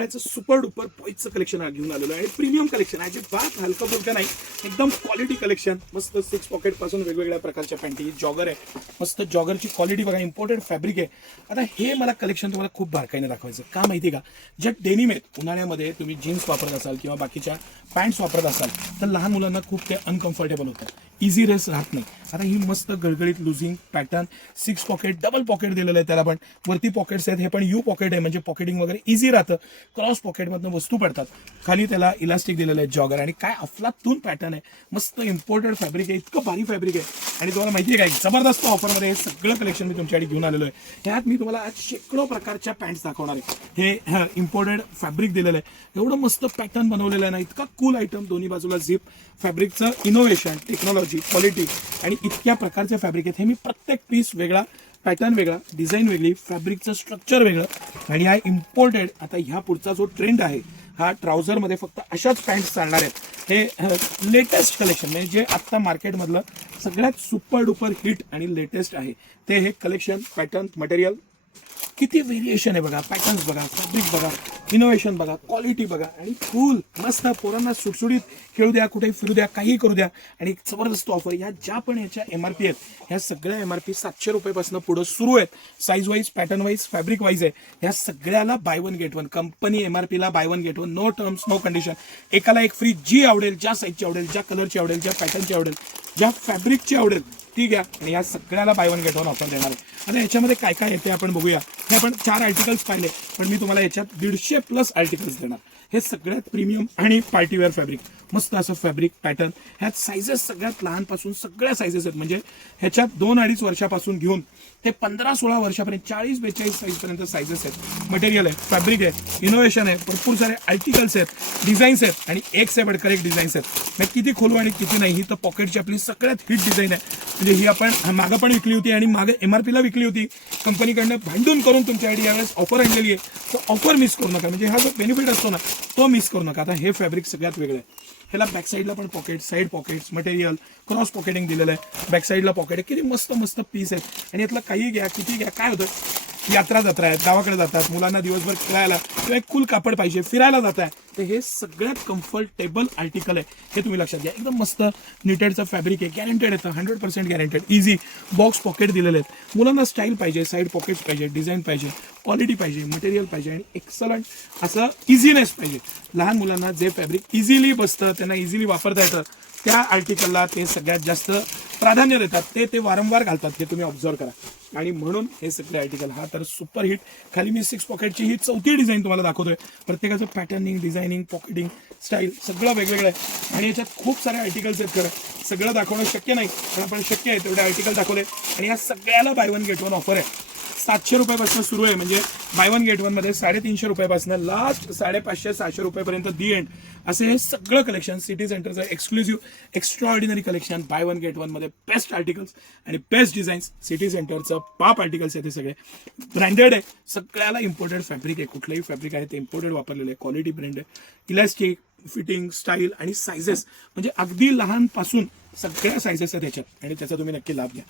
उन्हाळ्याचं super duper पॉईजचं collection घेऊन आलेलो आहे. प्रीमियम कलेक्शन आहे, जे बात हलकं फुलकं नाही, एकदम क्वालिटी कलेक्शन. मस्त 6 पॉकेट पासून वेगवेगळ्या प्रकारच्या पॅन्टी, जॉगर आहे, मस्त जॉगरची क्वालिटी बघा, इम्पोर्टेड फॅब्रिक आहे. आता हे मला कलेक्शन तुम्हाला खूप बारकाईने दाखवायचं का माहिती आहे का? ज्या डेनिम आहेत, उन्हाळ्यामध्ये तुम्ही जीन्स वापरत असाल किंवा बाकीच्या पॅन्ट्स वापरत असाल तर लहान मुलांना खूप ते अनकम्फर्टेबल होतं, इझी रेस राहत नाही. आता ही मस्त गळगळीत लुझिंग पॅटर्न, 6 पॉकेट, डबल पॉकेट दिलेलं आहे त्याला, पण वरती पॉकेट्स आहेत, हे पण यू पॉकेट आहे, म्हणजे पॉकेटिंग वगैरे इझी राहतं. क्रॉस पॉकेटमधनं वस्तू पडतात. खाली त्याला इलास्टिक दिलेलं आहे जॉगर, आणि काय अफलातून पॅटर्न आहे, मस्त इम्पोर्टेड फॅब्रिक आहे, इतकं भारी फॅब्रिक आहे. आणि तुम्हाला माहिती आहे काय, जबरदस्त ऑफरमध्ये हे सगळं कलेक्शन मी तुमच्याकडे घेऊन आलेलो आहे. ह्यात मी तुम्हाला आज शेकडो प्रकारच्या पॅन्ट्स दाखवणार आहे. हे इम्पोर्टेड फॅब्रिक दिलेलं आहे, एवढं मस्त पॅटर्न बनवलेलं आहे ना, इतका कूल आयटम, दोन्ही बाजूला झिप, फॅब्रिकचं इनोव्हेशन, टेक्नॉलॉजी, क्वालिटी आणि इतक्या प्रकारचे फॅब्रिक आहेत. हे मी प्रत्येक पीस वेगळा, पॅटर्न वेगळा, डिझाईन वेगळी, फॅब्रिकचं स्ट्रक्चर वेगळं. आणि हा इम्पोर्टेड, आता ह्या पुढचा जो ट्रेंड आहे, हा ट्राउझरमध्ये फक्त अशाच पॅन्ट्स चालणार आहेत. हे लेटेस्ट कलेक्शन, म्हणजे जे आत्ता मार्केटमधलं सगळ्यात सुपर डुपर हिट आणि लेटेस्ट आहे ते हे कलेक्शन. पॅटर्न, मटेरियल, किती व्हेरिएशन आहे बघा, पॅटर्न्स बघा, फॅब्रिक बघा, इनोव्हेशन बघा, क्वालिटी बघा, आणि फुल मस्त पोरांना सुटसुटीत खेळू द्या, कुठेही फिरू द्या, काही करू द्या. आणि एक जबरदस्त ऑफर, ह्या ज्या पण याच्या MRP आहेत, ह्या सगळ्या MRP 700 रुपयापासून पुढे सुरू आहेत. Size wise, pattern wise, fabric wise आहे. ह्या सगळ्याला buy one get one, company MRP ला buy one get one, no terms no condition. एकाला एक फ्री, जी आवडेल, ज्या साईजची आवडेल, ज्या कलरची आवडेल, ज्या पॅटर्नची आवडेल, ज्या फॅब्रिकची आवडेल ती घ्या. आणि या सगळ्याला buy one get one offer देणार आहे. आता याच्यामध्ये काय काय येते आपण बघूया. हे आपण 4 आर्टिकल्स पाहिले, पण मी तुम्हाला याच्यात 150+ आर्टिकल्स देणार. हे सगळ्यात प्रीमियम आणि पार्टीवेअर फॅब्रिक, मस्त असं फॅब्रिक पॅटर्न. ह्यात सायझेस सगळ्यात लहानपासून सगळ्या सायझेस आहेत, म्हणजे ह्याच्यात 2-2.5 वर्षापासून घेऊन ते 15-16 वर्षापर्यंत 40-42 साईजपर्यंत सायझेस आहेत. मटेरियल आहे, फॅब्रिक आहे, इनोव्हेशन आहे, भरपूर सारे आर्टिकल्स आहेत, डिझाईन्स आहेत, आणि एक से बडकर एक डिझाईन्स आहेत. मग किती खोलू आणि किती नाही, ही तर पॉकेटची आपली सगळ्यात हिट डिझाईन आहे. म्हणजे ही आपण मागं पण विकली होती आणि मागे MRP ला विकली होती, कंपनीकडनं भांडून करून तुमच्यासाठी यावेळेस ऑफर आणलेली आहे. तर ऑफर मिस करू नका, म्हणजे हा जो बेनिफिट असतो ना तो मिस करू नका. आता हे फॅब्रिक सगळ्यात वेगळं आहे. ह्याला बॅक साईडला पण pocket, side pockets, material, cross pocketing दिलेलं आहे. बॅक साईडला पॉकेट आहे, किती मस्त मस्त पीस आहेत. आणि यातलं काही घ्या, किती घ्या, काय होतं, यात्रा जत्रा आहेत, गावाकडे जातात, मुलांना दिवसभर खेळायला किंवा एक कूल कापड पाहिजे, फिरायला जात आहे, तर हे सगळ्यात कम्फर्टेबल आर्टिकल आहे. हे तुम्ही लक्षात घ्या. एकदम मस्त निटेडचं फॅब्रिक आहे, गॅरंटेड येतं, 100% गॅरंटेड. इझी बॉक्स पॉकेट दिलेले आहेत. मुलांना स्टाईल पाहिजे, साईड पॉकेट्स पाहिजे, डिझाईन पाहिजे, क्वालिटी पाहिजे, मटेरियल पाहिजे, आणि एक्सलंट असं इझीनेस पाहिजे. लहान मुलांना जे फॅब्रिक इझिली बसतं, त्यांना इझिली वापरता येतं, त्या आर्टिकलला ते सगळ्यात जास्त प्राधान्य देतात. ते वारंवार घालतात, हे तुम्ही ऑब्झर्व करा. आणि म्हणून हे सगळे आर्टिकल, हा तर सुपर हिट. खाली मी 6 पॉकेटची ही 4थी डिझाईन तुम्हाला दाखवतोय. प्रत्येकाचं पॅटर्निंग, डिझायनिंग, पॉकेटिंग, स्टाईल सगळं वेगवेगळं आहे. आणि याच्यात खूप सारे आर्टिकल्स आहेत. खरं सगळं दाखवणं शक्य नाही, पण आपण शक्य आहे तेवढे आर्टिकल दाखवले. आणि या सगळ्याला buy one get one offer आहे. 700 रुपयापासून सुरू आहे, म्हणजे बाय वन गेट वन मध्ये 350 रुपयापासून लास्ट 550-600 रुपयापर्यंत दी एंड असे हे सगळं कलेक्शन. सिटी सेंटरचं exclusive extra ordinary collection, bye one get one मध्ये बेस्ट आर्टिकल्स आणि बेस्ट डिझाईन्स. सिटी सेंटरचं पाप आर्टिकल्स आहेत, हे सगळे ब्रँडेड आहे. सगळ्याला इम्पोर्टेड फॅब्रिक आहे, कुठलंही फॅब्रिक आहे ते इम्पोर्टेड वापरलेलं आहे. क्वालिटी ब्रँड आहे, इलास्टिक, फिटिंग, स्टाईल आणि सायझेस, म्हणजे अगदी लहानपासून सगळ्या सायझेस आहेत त्याच्यात, आणि त्याचा तुम्ही नक्की लाभ घ्या.